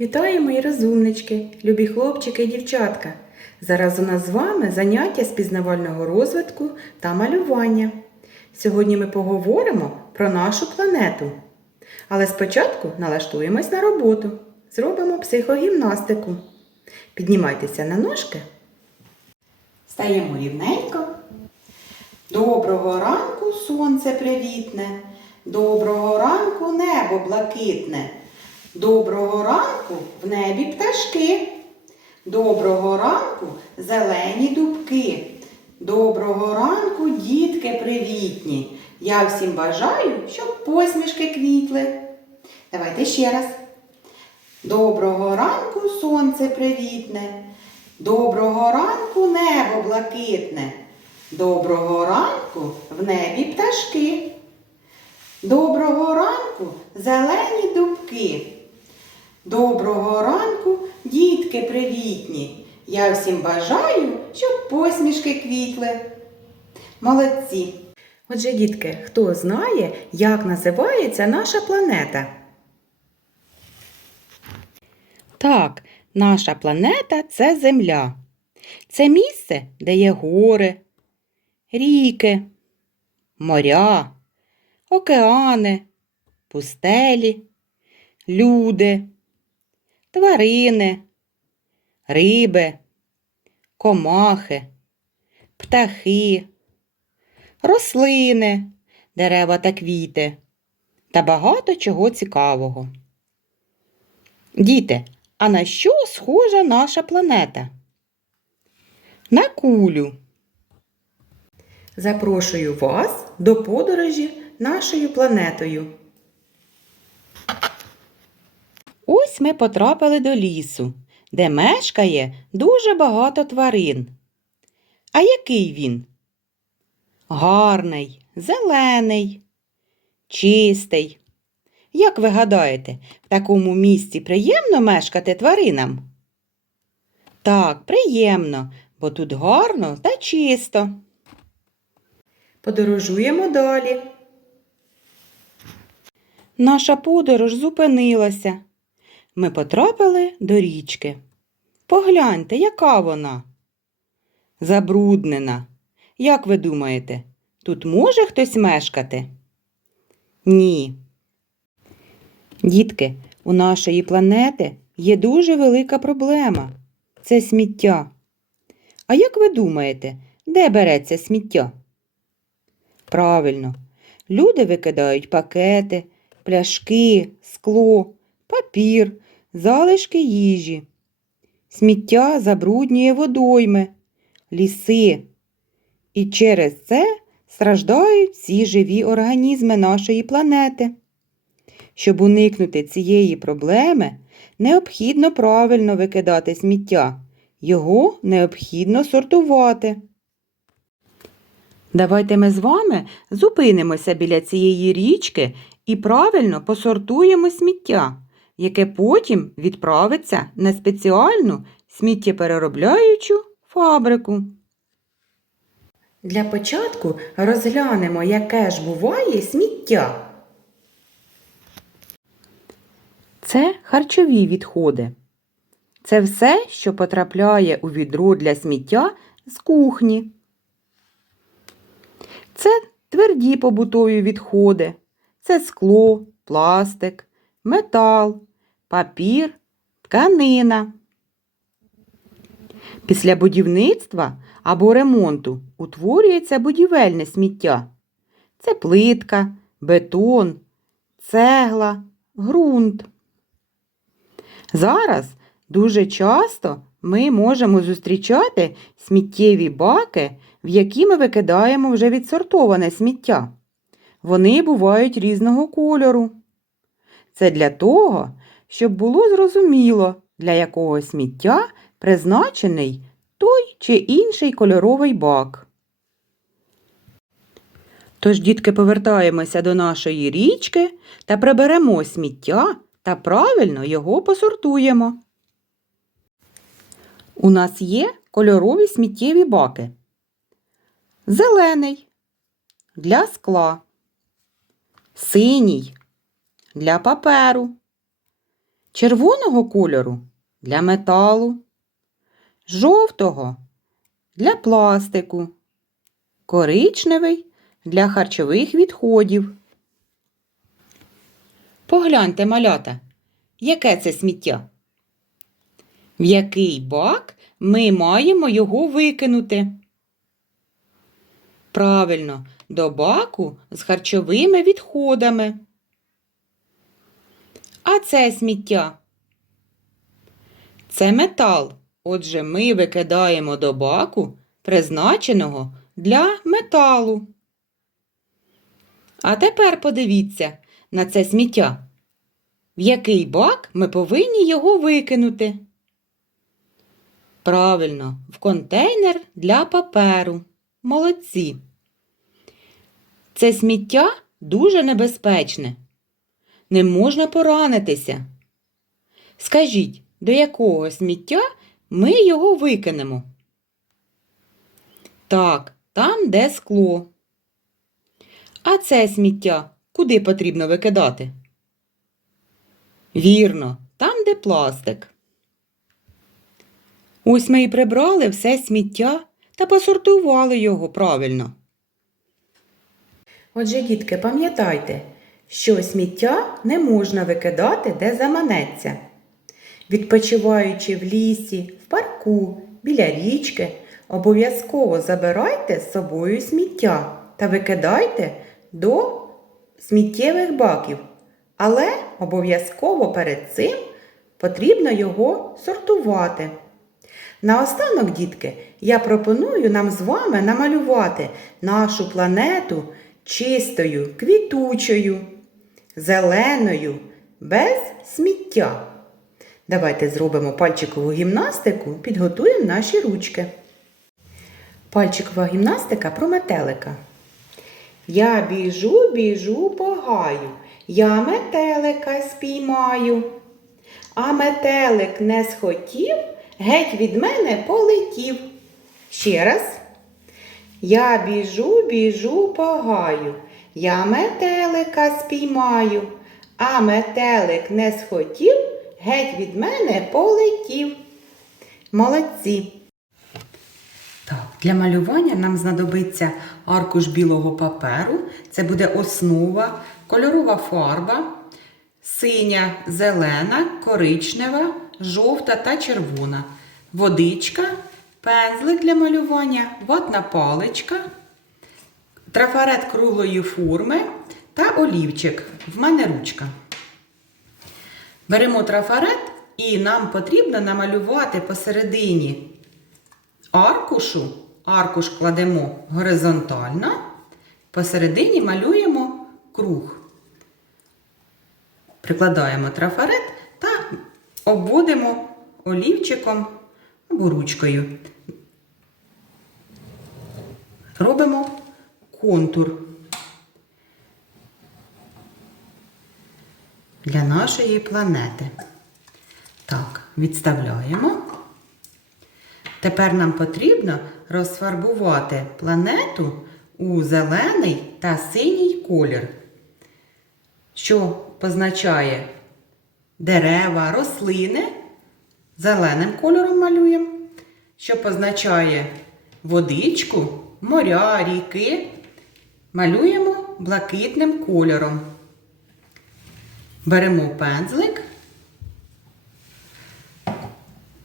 Вітаю, мої розумнички, любі хлопчики і дівчатка. Зараз у нас з вами заняття з пізнавального розвитку та малювання. Сьогодні ми поговоримо про нашу планету. Але спочатку налаштуємось на роботу. Зробимо психогімнастику. Піднімайтеся на ножки. Стаємо рівненько. Доброго ранку, сонце привітне. Доброго ранку, небо блакитне. Доброго ранку в небі пташки. Доброго ранку зелені дубки. Доброго ранку, дітки привітні. Я всім бажаю, щоб посмішки квітли. Давайте ще раз. Доброго ранку, сонце привітне. Доброго ранку, небо блакитне. Доброго ранку в небі пташки. Доброго ранку, зелені дубки. Доброго ранку, дітки привітні. Я всім бажаю, щоб посмішки квітли. Молодці. Отже, дітки, хто знає, як називається наша планета? Так, наша планета це Земля. Це місце, де є гори, ріки, моря, океани, пустелі, люди, тварини, риби, комахи, птахи, рослини, дерева та квіти та багато чого цікавого. Діти, а на що схожа наша планета? На кулю. Запрошую вас до подорожі нашою планетою. Ось ми потрапили до лісу, де мешкає дуже багато тварин. А який він? Гарний, зелений, чистий. Як ви гадаєте, в такому місці приємно мешкати тваринам? Так, приємно, бо тут гарно та чисто. Подорожуємо далі. Наша подорож зупинилася. Ми потрапили до річки. Погляньте, яка вона. Забруднена. Як ви думаєте, тут може хтось мешкати? Ні. Дітки, у нашої планети є дуже велика проблема це сміття. А як ви думаєте, де береться сміття? Правильно, люди викидають пакети, пляшки, скло, папір, залишки їжі. Сміття забруднює водойми, ліси. І через це страждають всі живі організми нашої планети. Щоб уникнути цієї проблеми, необхідно правильно викидати сміття. Його необхідно сортувати. Давайте ми з вами зупинимося біля цієї річки і правильно посортуємо сміття, яке потім відправиться на спеціальну сміттєпереробляючу фабрику. Для початку розглянемо, яке ж буває сміття. Це харчові відходи. Це все, що потрапляє у відро для сміття з кухні. Це тверді побутові відходи. Це скло, пластик, метал, папір, тканина. Після будівництва або ремонту утворюється будівельне сміття. Це плитка, бетон, цегла, ґрунт. Зараз дуже часто ми можемо зустрічати сміттєві баки, в які ми викидаємо вже відсортоване сміття. Вони бувають різного кольору. Це для того, щоб було зрозуміло, для якого сміття призначений той чи інший кольоровий бак. Тож, дітки, повертаємося до нашої річки та приберемо сміття та правильно його посортуємо. У нас є кольорові сміттєві баки. Зелений для скла, синій для паперу, червоного кольору для металу, жовтого для пластику, коричневий для харчових відходів. Погляньте, малята, яке це сміття? В який бак ми маємо його викинути? Правильно, до баку з харчовими відходами. А це сміття. Це метал. Отже, ми викидаємо до баку, призначеного для металу. А тепер подивіться на це сміття. В який бак ми повинні його викинути? Правильно, в контейнер для паперу. Молодці. Це сміття дуже небезпечне. Не можна поранитися. Скажіть, до якого сміття ми його викинемо? Так, там, де скло. А це сміття куди потрібно викидати? Вірно, там, де пластик. Ось ми і прибрали все сміття та посортували його правильно. Отже, дітки, пам'ятайте, що сміття не можна викидати, де заманеться. Відпочиваючи в лісі, в парку, біля річки, обов'язково забирайте з собою сміття та викидайте до сміттєвих баків. Але обов'язково перед цим потрібно його сортувати. Наостанок, дітки, я пропоную нам з вами намалювати нашу планету чистою, квітучою, зеленою, без сміття. Давайте зробимо пальчикову гімнастику, підготуємо наші ручки. Пальчикова гімнастика про метелика. Я біжу, біжу по гаю, я метелика спіймаю. А метелик не схотів, геть від мене полетів. Ще раз. Я біжу, біжу по гаю, я метелика спіймаю, а метелик не схотів, геть від мене полетів. Молодці. Так, для малювання нам знадобиться аркуш білого паперу. Це буде основа, кольорова фарба, синя, зелена, коричнева, жовта та червона, водичка, пензлик для малювання, ватна паличка, трафарет круглої форми та олівчик. В мене ручка. Беремо трафарет і нам потрібно намалювати посередині аркушу. Аркуш кладемо горизонтально, посередині малюємо круг. Прикладаємо трафарет та обводимо олівчиком або ручкою. Робимо контур для нашої планети. Так, відставляємо. Тепер нам потрібно розфарбувати планету у зелений та синій колір, що позначає дерева, рослини. Зеленим кольором малюємо, що позначає водичку, моря, ріки. Малюємо блакитним кольором. Беремо пензлик,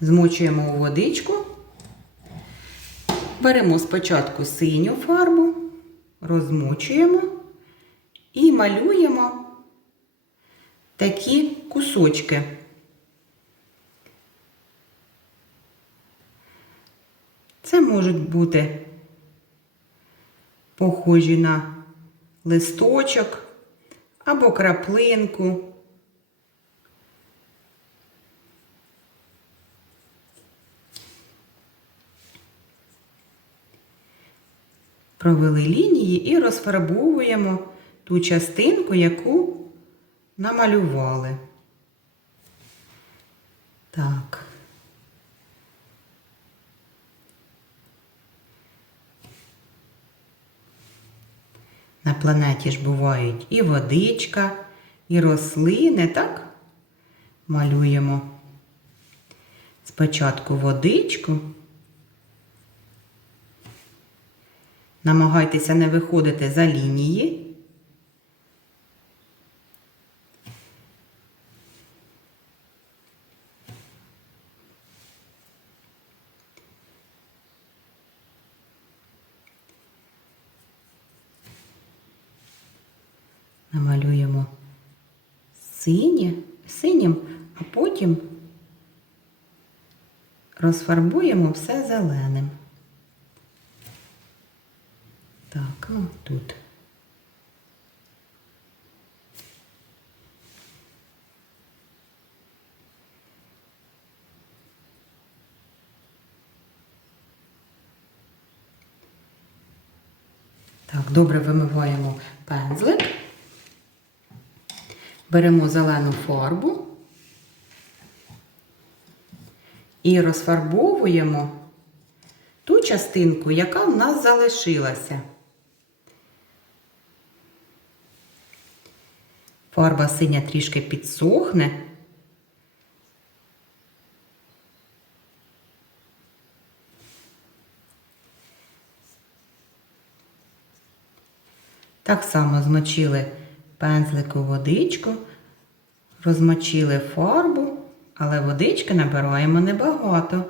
змочуємо у водичку. Беремо спочатку синю фарбу, розмочуємо і малюємо такі кусочки. Це можуть бути похожі на листочок або краплинку. Провели лінії і розфарбовуємо ту частинку, яку намалювали. Так. На планеті ж бувають і водичка, і рослини, так? малюємо спочатку водичку. Намагайтеся не виходити за лінії. Намалюємо синє, синім, а потім розфарбуємо все зеленим. Так, ну тут. Так, добре вимиваємо пензлик. Беремо зелену фарбу і розфарбовуємо ту частинку, яка в нас залишилася. Фарба синя трішки підсохне. Так само змочили пензлик у водичку, розмочили фарбу, але водички набираємо небагато.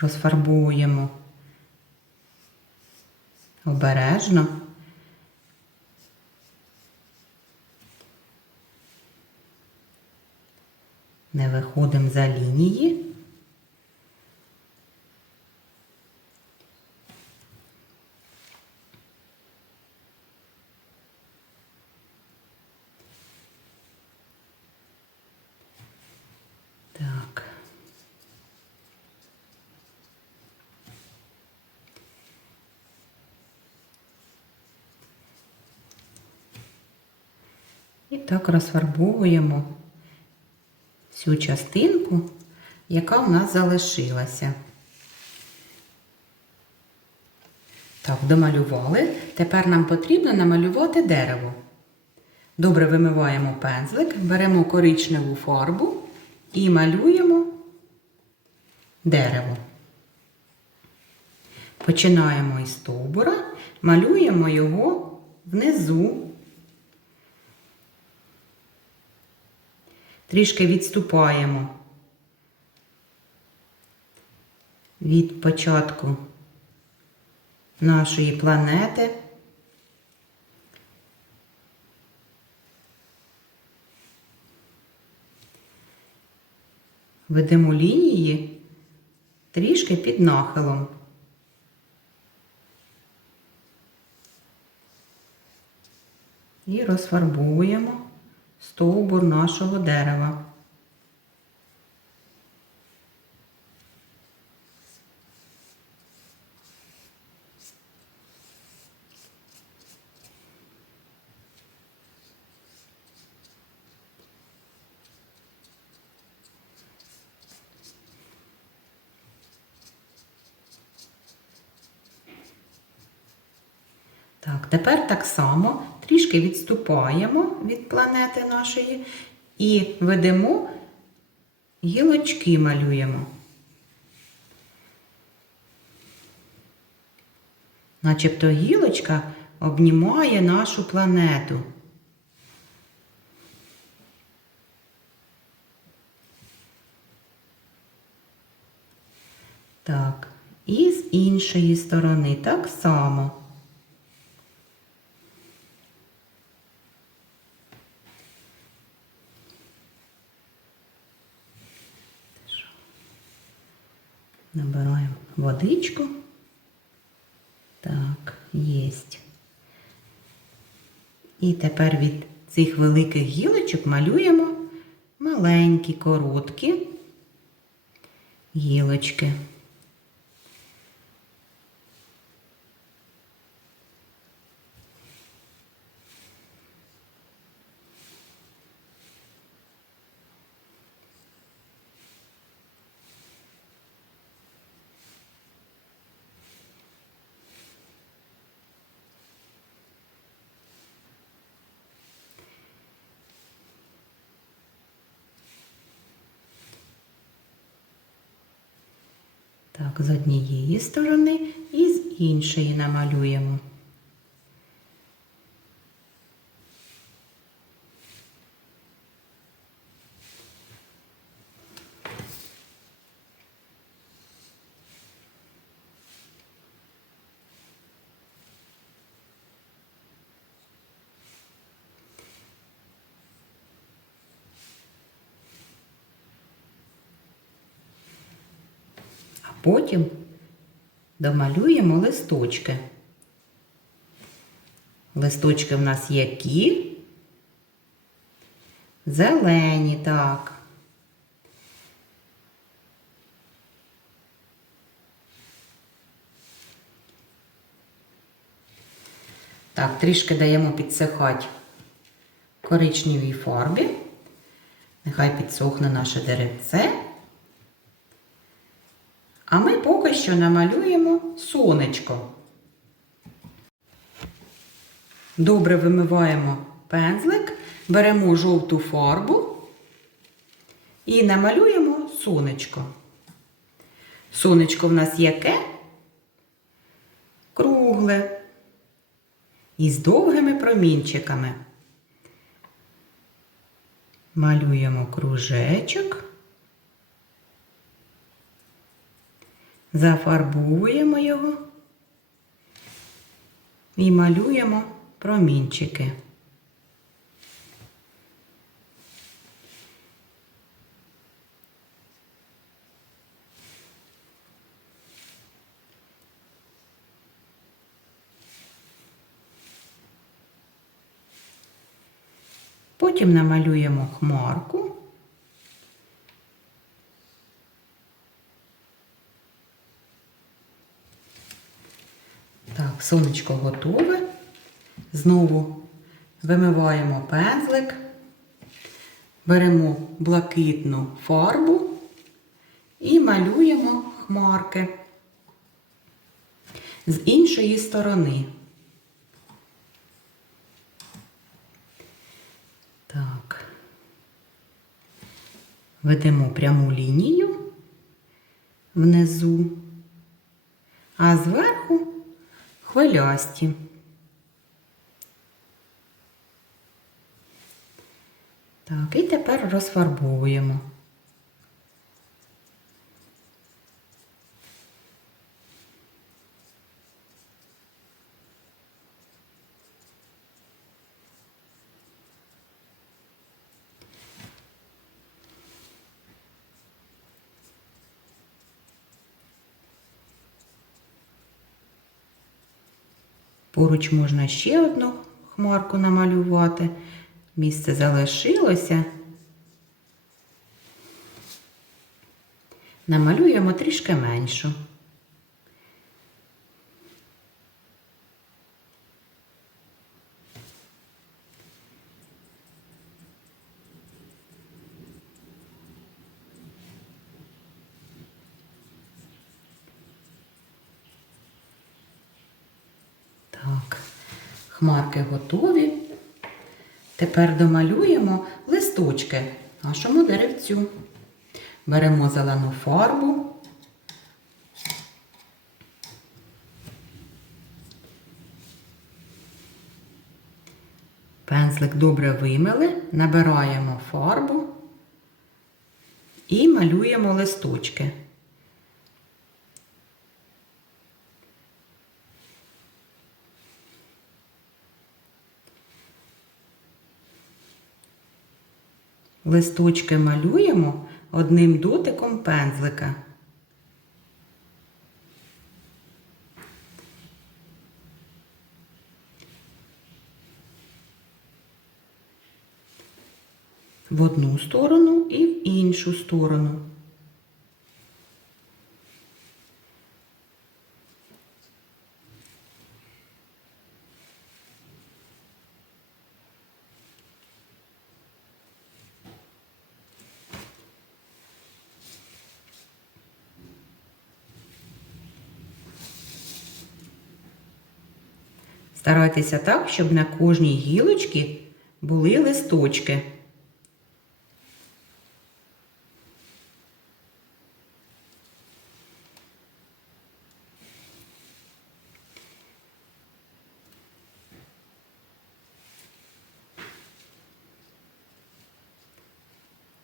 Розфарбуємо обережно. Не виходимо за лінії. Так. І так розфарбовуємо всю частинку, яка в нас залишилася. Так, домалювали. Тепер нам потрібно намалювати дерево. Добре вимиваємо пензлик, беремо коричневу фарбу і малюємо дерево. Починаємо із стовбура, малюємо його внизу. Трішки відступаємо від початку нашої планети. Ведемо лінії трішки під нахилом. І розфарбуємо стовбур нашого дерева. Тепер так само трішки відступаємо від планети нашої і ведемо гілочки малюємо. Начебто гілочка обнімає нашу планету. Так, і з іншої сторони так само. Набираємо водичку. Так, єсть. І тепер від цих великих гілочок малюємо маленькі, короткі гілочки. Так, з однієї сторони і з іншої намалюємо. Потім домалюємо листочки. Листочки в нас які? Зелені, так. Так, трішки даємо підсихати коричневій фарбі. Нехай підсохне наше деревце. А що намалюємо сонечко. Добре вимиваємо пензлик, беремо жовту фарбу і намалюємо сонечко. Сонечко в нас яке? Кругле. І з довгими промінчиками. Малюємо кружечок. Зафарбуємо його і малюємо промінчики. Потім намалюємо хмарку. Так, сонечко готове. Знову вимиваємо пензлик, беремо блакитну фарбу і малюємо хмарки з іншої сторони. Так, ведемо пряму лінію внизу, а зверху хвилясті. Так, і тепер розфарбовуємо. Поруч можна ще одну хмарку намалювати. Місце залишилося. Намалюємо трішки меншу. Так, хмарки готові. Тепер домалюємо листочки нашому деревцю. Беремо зелену фарбу. Пензлик добре вимили, набираємо фарбу і малюємо листочки. Листочки малюємо одним дотиком пензлика. В одну сторону і в іншу сторону. Старайтеся так, щоб на кожній гілочці були листочки.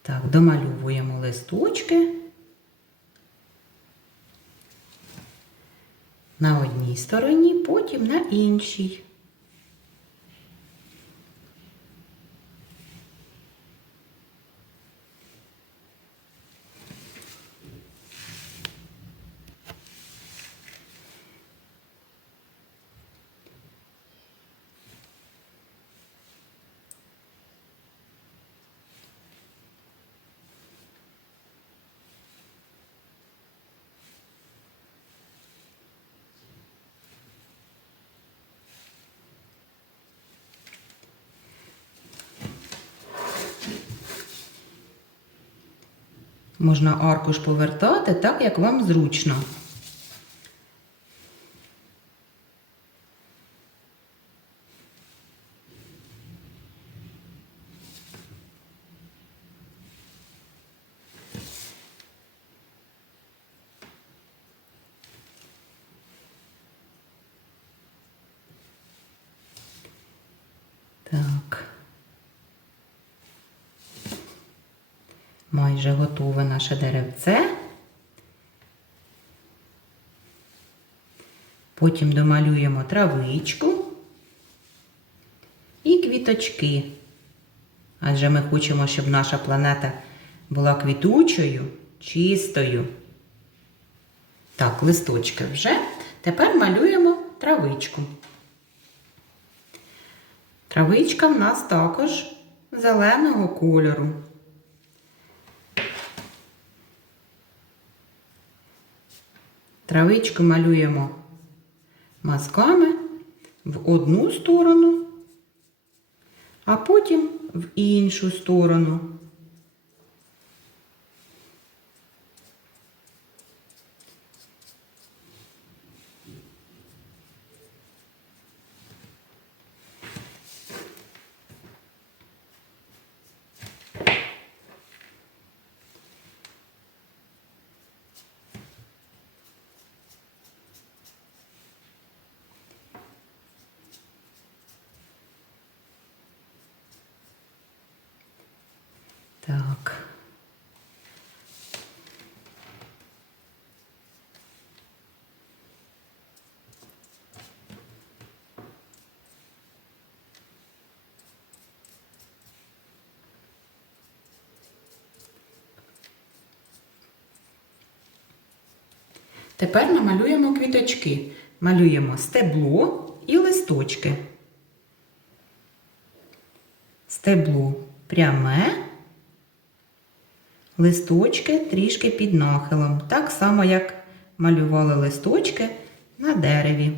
Так, домальовуємо листочки. На одній стороні, потім на іншій. Можна аркуш повертати так, як вам зручно. Так. Майже готове наше деревце. Потім домалюємо травичку і квіточки. Адже ми хочемо, щоб наша планета була квітучою, чистою. Так, листочки вже. Тепер малюємо травичку. Травичка в нас також зеленого кольору. Травичку малюємо мазками в одну сторону, а потім в іншу сторону. Так. Тепер намалюємо квіточки. Малюємо стебло і листочки. Стебло пряме, листочки трішки під нахилом. Так само, як малювали листочки на дереві.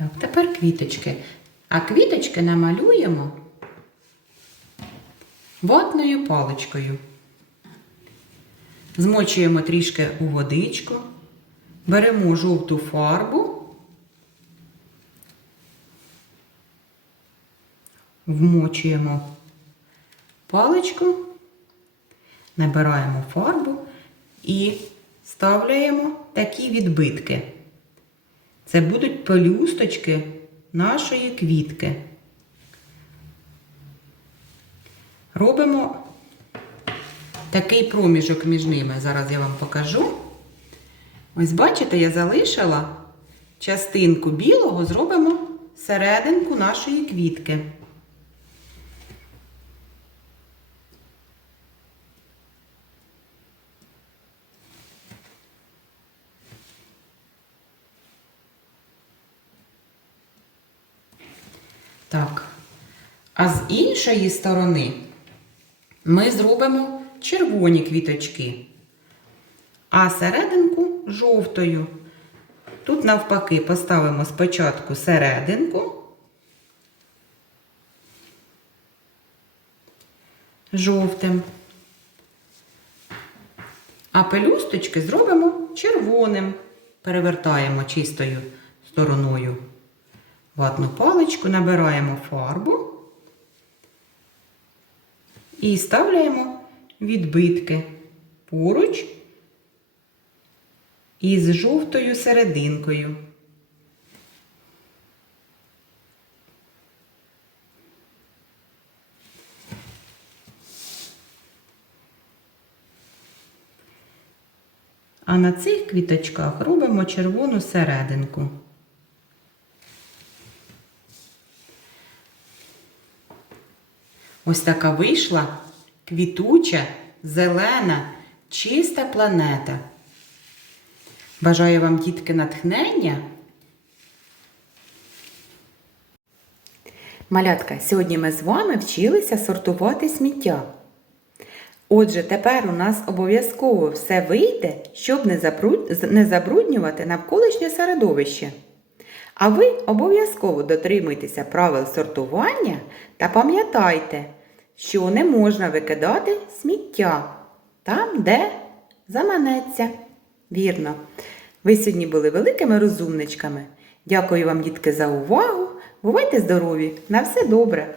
Так, тепер квіточки. А квіточки намалюємо ватною паличкою. Змочуємо трішки у водичку, беремо жовту фарбу, вмочуємо паличку, набираємо фарбу і ставляємо такі відбитки. Це будуть пелюсточки нашої квітки. Робимо такий проміжок між ними. Зараз я вам покажу. Ось бачите, я залишила частинку білого, зробимо серединку нашої квітки. Так. А з іншої сторони ми зробимо червоні квіточки, а серединку жовтою. Тут навпаки поставимо спочатку серединку. Жовтим. А пелюсточки зробимо червоним. Перевертаємо чистою стороною ватну паличку, набираємо фарбу і ставляємо відбитки поруч із жовтою серединкою. А на цих квіточках робимо червону серединку. Ось така вийшла квітуча, зелена, чиста планета. Бажаю вам, дітки, натхнення. Малятка, сьогодні ми з вами вчилися сортувати сміття. Отже, тепер у нас обов'язково все вийде, щоб не забруднювати навколишнє середовище. А ви обов'язково дотримуйтеся правил сортування та пам'ятайте, що не можна викидати сміття там, де заманеться. Вірно. Ви сьогодні були великими розумничками. Дякую вам, дітки, за увагу. Бувайте здорові! На все добре!